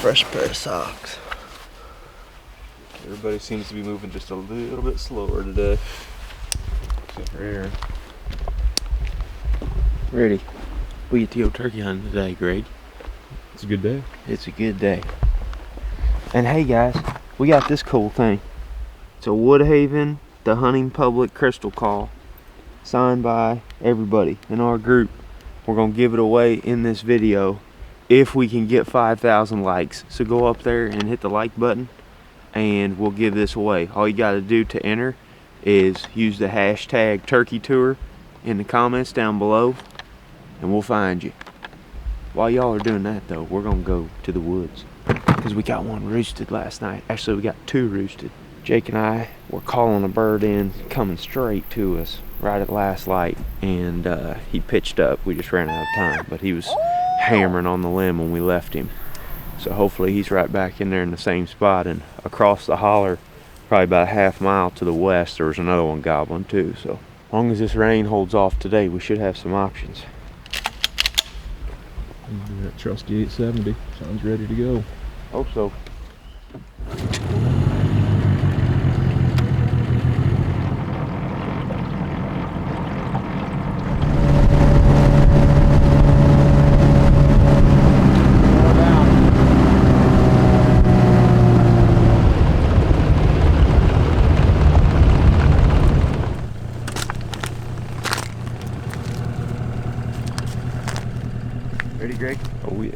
fresh pair of socks. Everybody seems to be moving just a little bit slower today. Except for Aaron. Ready? We get to go turkey hunting today, Greg. It's a good day. It's a good day. And hey guys, we got this cool thing. It's a Woodhaven, the Hunting Public Crystal Call, signed by everybody in our group. We're gonna give it away in this video if we can get 5,000 likes. So go up there and hit the like button and we'll give this away. All you gotta do to enter is use the hashtag turkey tour in the comments down below and we'll find you. While y'all are doing that though, we're gonna go to the woods because we got one roosted last night. Actually, we got two roosted. Jake and I were calling a bird in coming straight to us right at last light, and he pitched up. We just ran out of time, but he was hammering on the limb when we left him. So hopefully he's right back in there in the same spot. And across the holler, probably about a half mile to the west, there was another one gobbling too. So as long as this rain holds off today, we should have some options. That trusty 870 sounds ready to go. Hope so. Ready, Greg? Oh yeah.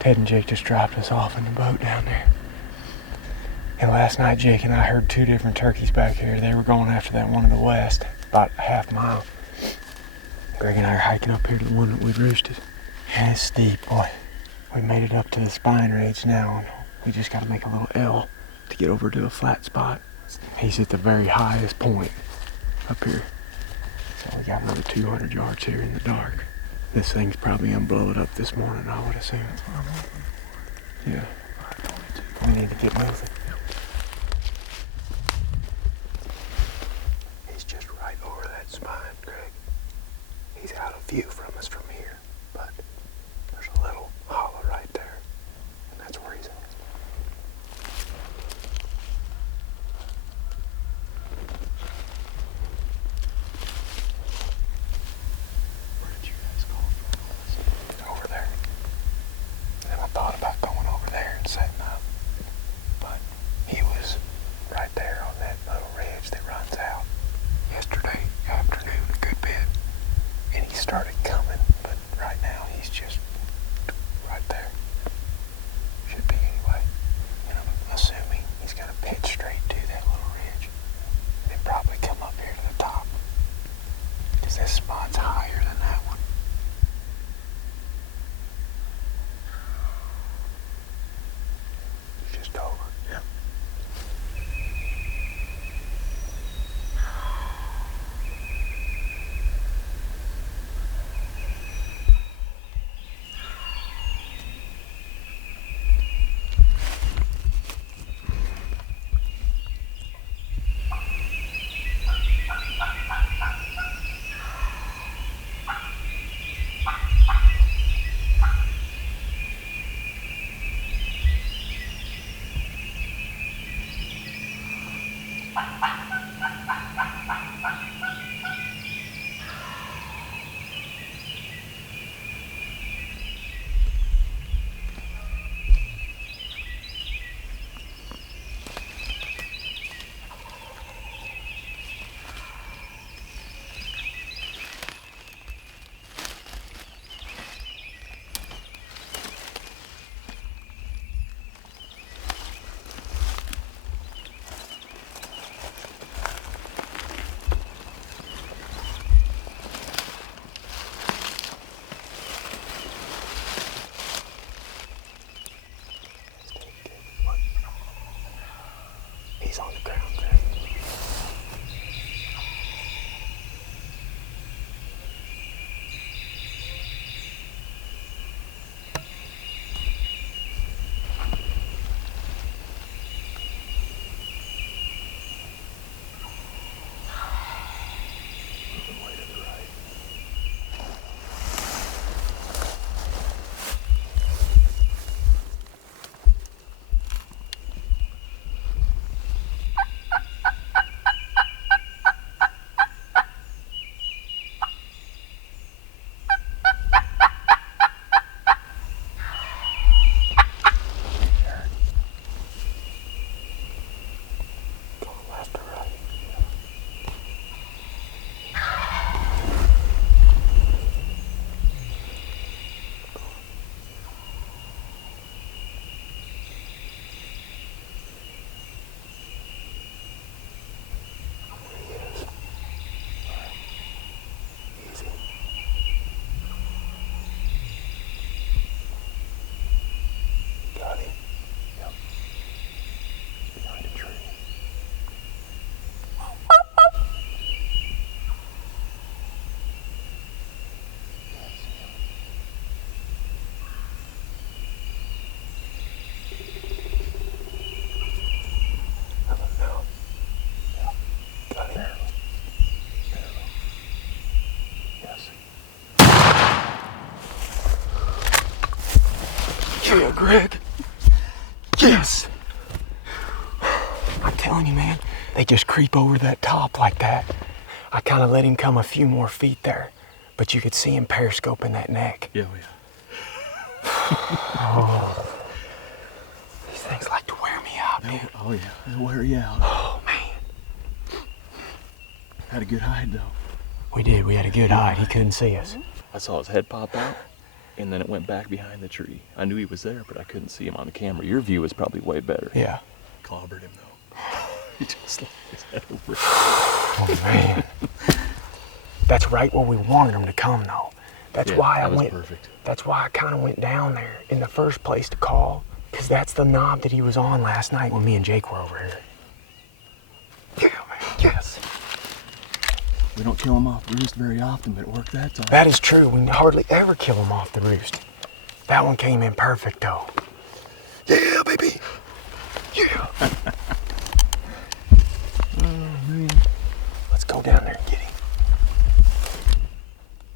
Ted and Jake just dropped us off in the boat down there. And last night Jake and I heard two different turkeys back here. They were going after that one in the west, about a half mile. Greg and I are hiking up here to the one that we roosted. And it's steep, boy. We made it up to the spine ridge now, and we just gotta make a little L to get over to a flat spot. He's at the very highest point up here. So we got another 200 yards here in the dark. This thing's probably gonna blow it up this morning, I would assume. Yeah. We need to get moving. He's just right over that spine, Greg. He's out of view from us from here, but there's a little hollow right there, and that's where he's at. Over there. And I thought about going over there and setting up, but he was right there on that little ridge that runs out yesterday afternoon a good bit, and he started coming, but Yeah, Greg. Yes. I'm telling you, man, they just creep over that top like that. I kind of let him come a few more feet there, but you could see him periscoping that neck. Yeah, Oh. These things like to wear me out, dude. Oh yeah, they'll wear you out. Oh, man. Had a good hide though. We did. We had a good hide. He couldn't see us. I saw his head pop out, and then it went back behind the tree. I knew he was there, but I couldn't see him on the camera. Your view was probably way better. Yeah. Clobbered him though. He just let his head over. Oh, man. That's right where we wanted him to come, though. That's why I went. Perfect. That's why I kind of went down there in the first place to call, because that's the knob that he was on last night when me and Jake were over here. Yeah, man. Yes. We don't kill him off the roost very often, but it worked that time. That is true. We hardly ever kill him off the roost. That one came in perfect, though. Yeah, baby. Yeah. Oh, man. Let's go down there and get him.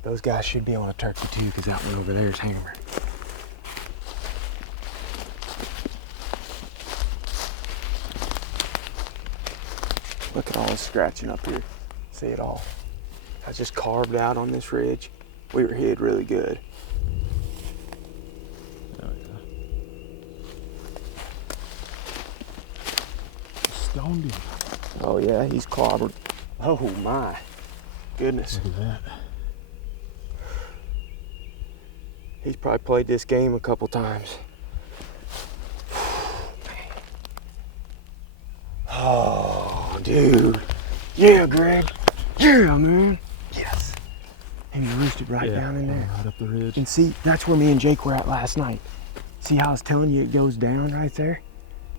Those guys should be on a turkey, too, because that one over there is hammered. Look at all this scratching up here. See it all? That's just carved out on this ridge. We were hid really good. Oh, yeah. Stoned him. Oh yeah, he's clobbered. Oh my goodness. Look at that. He's probably played this game a couple times. Oh, dude. Yeah, Greg. Yeah, man. Yes. And he roosted right down in there. Right up the ridge. And see, that's where me and Jake were at last night. See how I was telling you it goes down right there?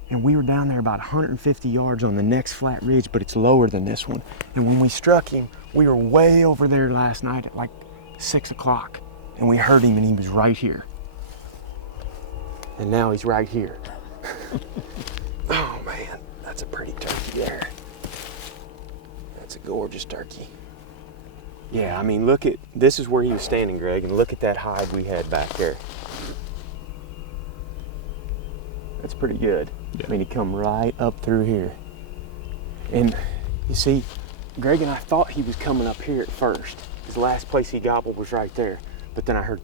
And we were down there about 150 yards on the next flat ridge, but it's lower than this one. And when we struck him, we were way over there last night at like 6 o'clock. And we heard him and he was right here. And now he's right here. Oh man, that's a pretty turkey there. That's a gorgeous turkey. Yeah, I mean, look at, this is where he was standing, Greg, and look at that hide we had back there. That's pretty good. Yeah. I mean, he come right up through here. And you see, Greg and I thought he was coming up here at first. His last place he gobbled was right there. But then I heard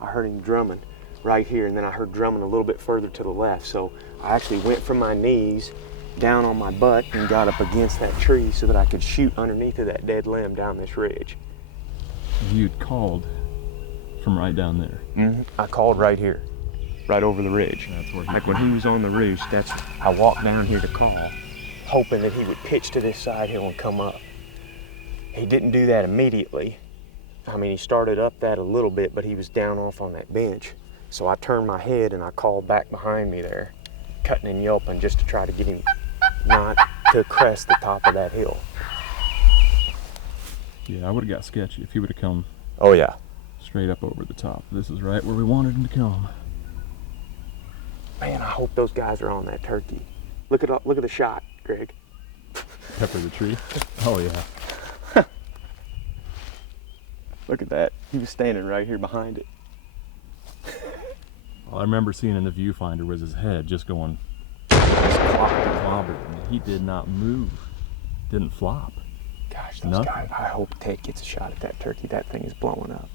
him drumming right here, and then I heard drumming a little bit further to the left. So I actually went from my knees down on my butt and got up against that tree so that I could shoot underneath of that dead limb down this ridge. You'd called from right down there. Mm-hmm. I called right here, right over the ridge. That's where Like when he was on the roost, that's, I walked down here to call, hoping that he would pitch to this side hill and come up. He didn't do that immediately. I mean, he started up that a little bit, but he was down off on that bench. So I turned my head and I called back behind me there, cutting and yelping just to try to get him not to crest the top of that hill. Yeah, I would have got sketchy if he would have come Oh yeah. straight up over the top. This is right where we wanted him to come. Man, I hope those guys are on that turkey. Look at the shot, Greg. Pepper the tree? Oh yeah. Look at that. He was standing right here behind it. All I remember seeing in the viewfinder was his head just going clobbered. He did not move. Didn't flop. Gosh, those Nothing. guys, I hope Ted gets a shot at that turkey. That thing is blowing up.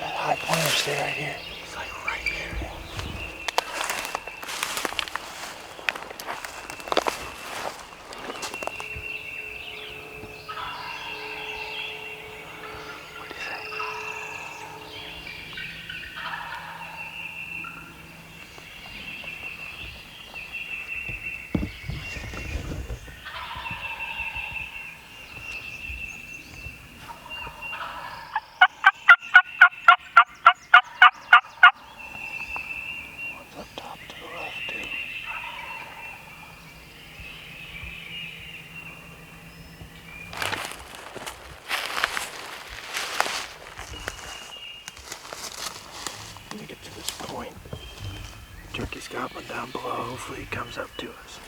That high pointer stay right here. It's like right there. gobbling down below. Hopefully he comes up to us.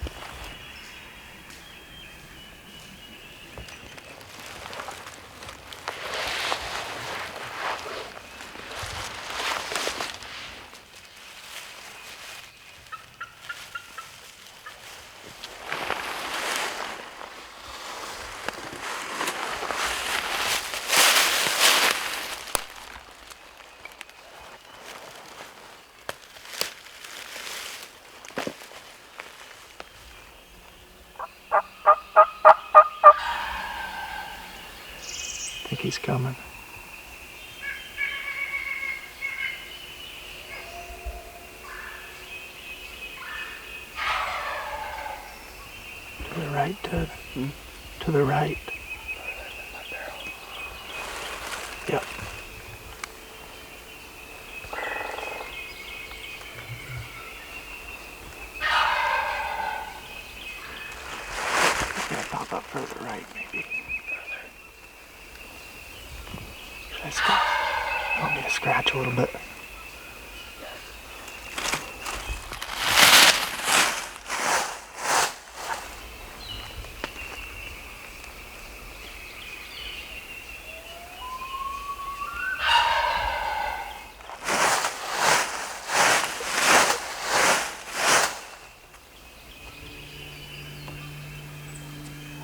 I think he's coming. To the right, Ted. To the right. Yep. He's gonna pop up further right, maybe. Let's go. Want me to scratch a little bit?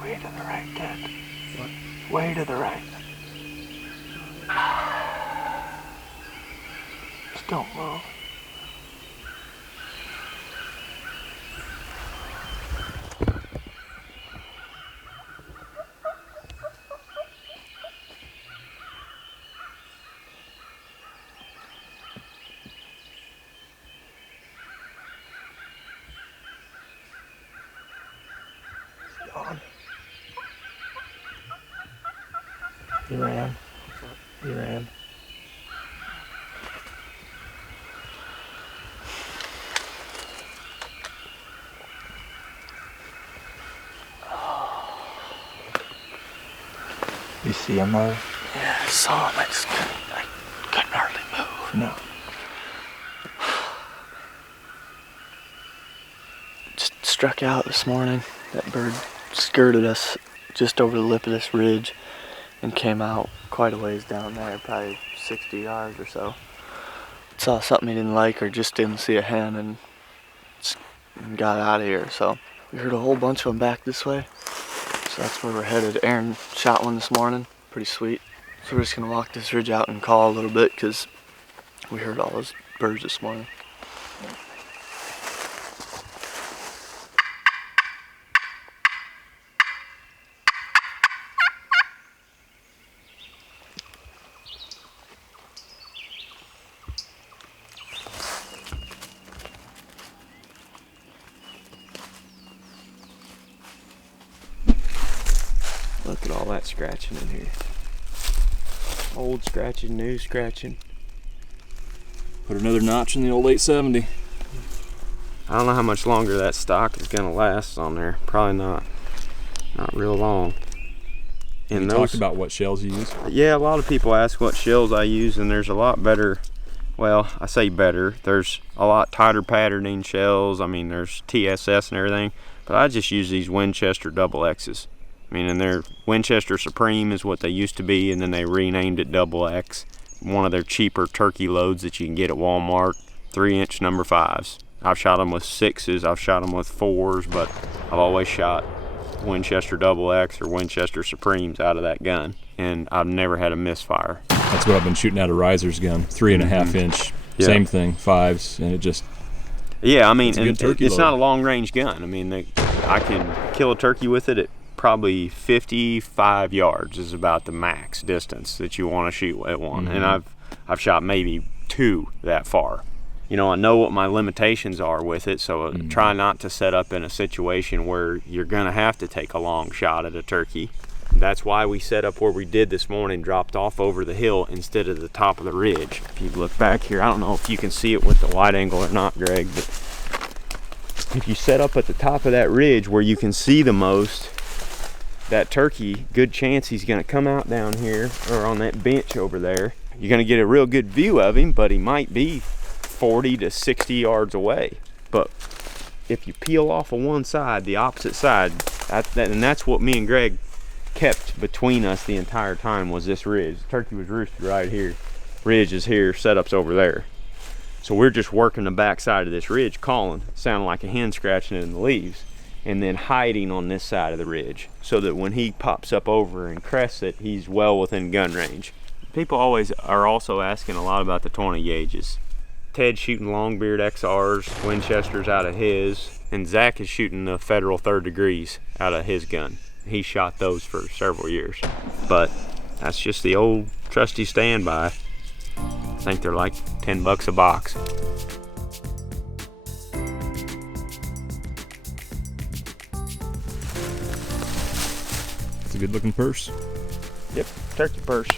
Way to the right, Ted. What? Way to the right. Just don't move. On. He ran. He ran. You see him though? Yeah, I saw him. I couldn't hardly move. No. Just struck out this morning. That bird skirted us just over the lip of this ridge and came out quite a ways down there, probably 60 yards or so. Saw something he didn't like or just didn't see a hen and got out of here. So we heard a whole bunch of them back this way. So that's where we're headed. Aaron shot one this morning, pretty sweet. So we're just gonna walk this ridge out and call a little bit because we heard all those birds this morning. Look at all that scratching in here. Old scratching, new scratching. Put another notch in the old 870. I don't know how much longer that stock is gonna last on there. Probably not real long. And talked about what shells you use? Yeah, a lot of people ask what shells I use, and there's a lot better, well, I say better, there's a lot tighter patterning shells. I mean, there's TSS and everything, but I just use these Winchester double X's. I mean, and their Winchester Supreme is what they used to be, and then they renamed it Double X. One of their cheaper turkey loads that you can get at Walmart, 3-inch number 5s. I've shot them with 6s, I've shot them with 4s, but I've always shot Winchester Double X or Winchester Supremes out of that gun, and I've never had a misfire. That's what I've been shooting out of Riser's gun, 3.5 inch, Yeah. same thing, 5s, and it just. Yeah, I mean, It's a good turkey it's load. not a long range gun. I mean, I can kill a turkey with it at probably 55 yards is about the max distance that you want to shoot at one. And I've shot maybe 2 that far. You know, I know what my limitations are with it, so try not to set up in a situation where you're gonna have to take a long shot at a turkey. That's why we set up where we did this morning, dropped off over the hill instead of the top of the ridge. If you look back here, I don't know if you can see it with the wide angle or not, Greg, but if you set up at the top of that ridge where you can see the most, that turkey, good chance he's gonna come out down here or on that bench over there. You're gonna get a real good view of him, but he might be 40 to 60 yards away. But if you peel off of one side, the opposite side, and that's what me and Greg kept between us the entire time, was this ridge. The turkey was roosted right here. Ridge is here, setup's over there. So we're just working the back side of this ridge, calling, sounding like a hen scratching it in the leaves, and then hiding on this side of the ridge so that when he pops up over and crests it, he's well within gun range. People always are also asking a lot about the 20 gauges. Ted's shooting Longbeard XRs, Winchesters out of his, and Zach is shooting the Federal 3rd Degrees out of his gun. He shot those for several years. But that's just the old trusty standby. I think they're like 10 bucks a box. It's a good looking purse. Yep, turkey purse.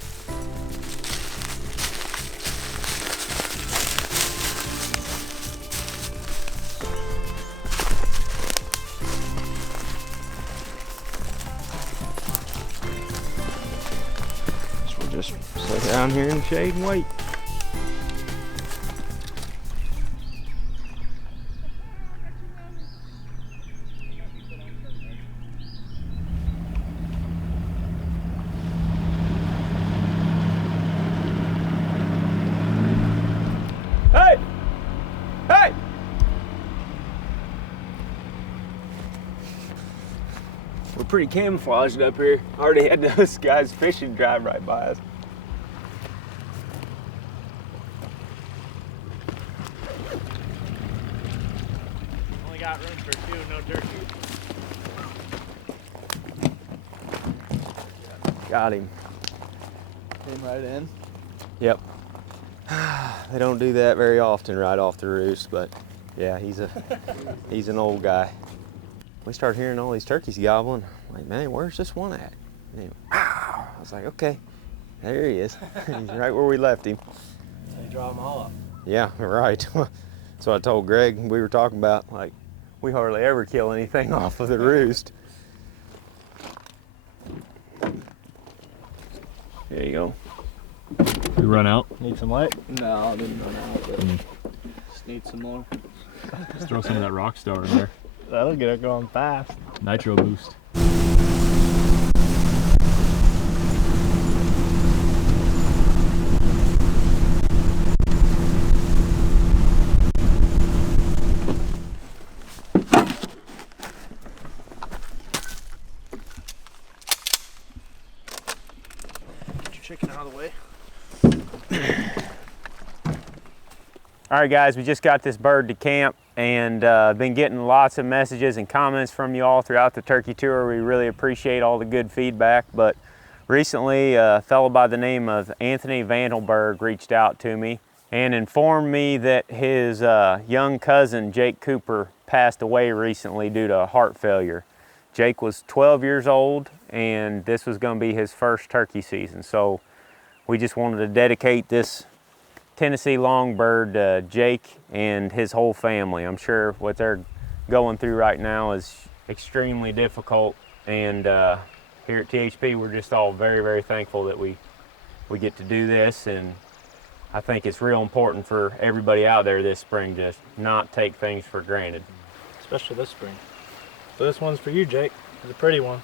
So we'll just sit down here in the shade and wait. Hey! Hey! We're pretty camouflaged up here. Already had those guys fishing drive right by us. Only got room for 2, no turkey. Got him. Came right in. Yep. They don't do that very often right off the roost, but yeah, he's an old guy. We started hearing all these turkeys gobbling. I'm like, man, where's this one at? And he went, "Wow." I was like, okay, there he is. He's right where we left him. They draw them all up. Yeah, right. So I told Greg, we were talking about, like, we hardly ever kill anything off of the roost. There you go. We run out. Need some light? No, I didn't run out, but just need some more. Let's throw some of that Rockstar in there. That'll get it going fast. Nitro boost. Get your chicken out of the way. All right, guys, we just got this bird to camp and been getting lots of messages and comments from you all throughout the turkey tour. We really appreciate all the good feedback, but recently a fellow by the name of Anthony Vandelberg reached out to me and informed me that his young cousin, Jake Cooper, passed away recently due to heart failure. Jake was 12 years old and this was going to be his first turkey season. So we just wanted to dedicate this Tennessee Longbird to Jake and his whole family. I'm sure what they're going through right now is extremely difficult, and here at THP we're just all very, very thankful that we get to do this, and I think it's real important for everybody out there this spring to not take things for granted. Especially this spring. So this one's for you, Jake. It's a pretty one.